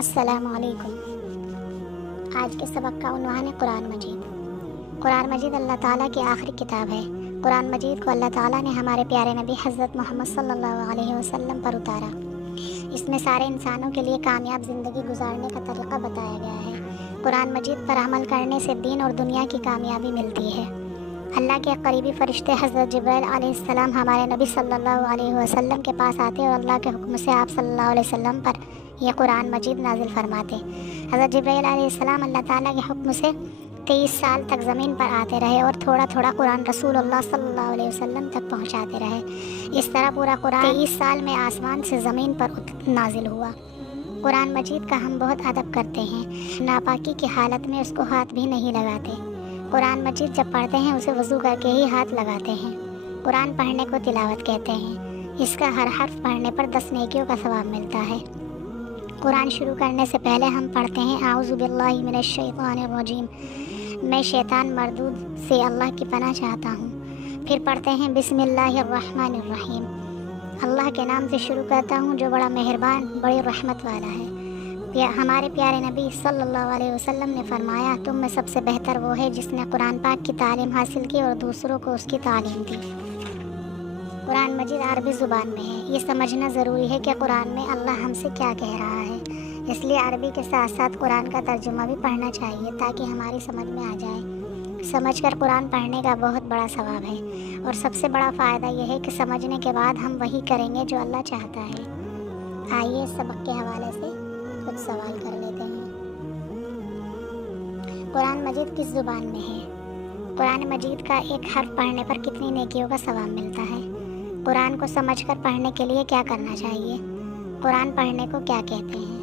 السلام علیکم۔ آج کے سبق کا عنوان ہے قرآن مجید۔ قرآن مجید اللہ تعالیٰ کی آخری کتاب ہے۔ قرآن مجید کو اللہ تعالیٰ نے ہمارے پیارے نبی حضرت محمد صلی اللہ علیہ وسلم پر اتارا۔ اس میں سارے انسانوں کے لیے کامیاب زندگی گزارنے کا طریقہ بتایا گیا ہے۔ قرآن مجید پر عمل کرنے سے دین اور دنیا کی کامیابی ملتی ہے۔ اللہ کے قریبی فرشتے حضرت جبرائیل علیہ السلام ہمارے نبی صلی اللہ علیہ وسلم کے پاس آتے اور اللہ کے حکم سے آپ صلی اللہ علیہ وسلم پر یہ قرآن مجید نازل فرماتے۔ حضرت جبرائیل علیہ السلام اللہ تعالیٰ کے حکم سے 23 سال تک زمین پر آتے رہے اور تھوڑا تھوڑا قرآن رسول اللہ صلی اللہ علیہ وسلم تک پہنچاتے رہے۔ اس طرح پورا قرآن 23 سال میں آسمان سے زمین پر نازل ہوا۔ قرآن مجید کا ہم بہت ادب کرتے ہیں، ناپاکی کی حالت میں اس کو ہاتھ بھی نہیں لگاتے۔ قرآن مجید جب پڑھتے ہیں اسے وضو کر کے ہی ہاتھ لگاتے ہیں۔ قرآن پڑھنے کو تلاوت کہتے ہیں۔ اس کا ہر حرف پڑھنے پر 10 نیکیوں کا ثواب ملتا ہے۔ قرآن شروع کرنے سے پہلے ہم پڑھتے ہیں اعوذ باللہ من الشیطان الرجیم، میں شیطان مردود سے اللہ کی پناہ چاہتا ہوں۔ پھر پڑھتے ہیں بسم اللہ الرحمن الرحیم، اللہ کے نام سے شروع کرتا ہوں جو بڑا مہربان بڑی رحمت والا ہے۔ ہمارے پیارے نبی صلی اللہ علیہ وسلم نے فرمایا تم میں سب سے بہتر وہ ہے جس نے قرآن پاک کی تعلیم حاصل کی اور دوسروں کو اس کی تعلیم دی۔ قرآن مجید عربی زبان میں ہے۔ یہ سمجھنا ضروری ہے کہ قرآن میں اللہ ہم سے کیا کہہ رہا ہے، اس لیے عربی کے ساتھ ساتھ قرآن کا ترجمہ بھی پڑھنا چاہیے تاکہ ہماری سمجھ میں آ جائے۔ سمجھ کر قرآن پڑھنے کا بہت بڑا ثواب ہے اور سب سے بڑا فائدہ یہ ہے کہ سمجھنے کے بعد ہم وہی کریں گے جو اللہ چاہتا ہے۔ آئیے اس سبق کے حوالے سے کچھ سوال کر لیتے ہیں۔ قرآن مجید کس زبان میں ہے؟ قرآن مجید کا ایک حرف پڑھنے پر کتنی نیکیوں کا ثواب ملتا ہے؟ قرآن کو سمجھ کر پڑھنے کے لیے کیا کرنا چاہیے؟ قرآن پڑھنے کو کیا کہتے ہیں؟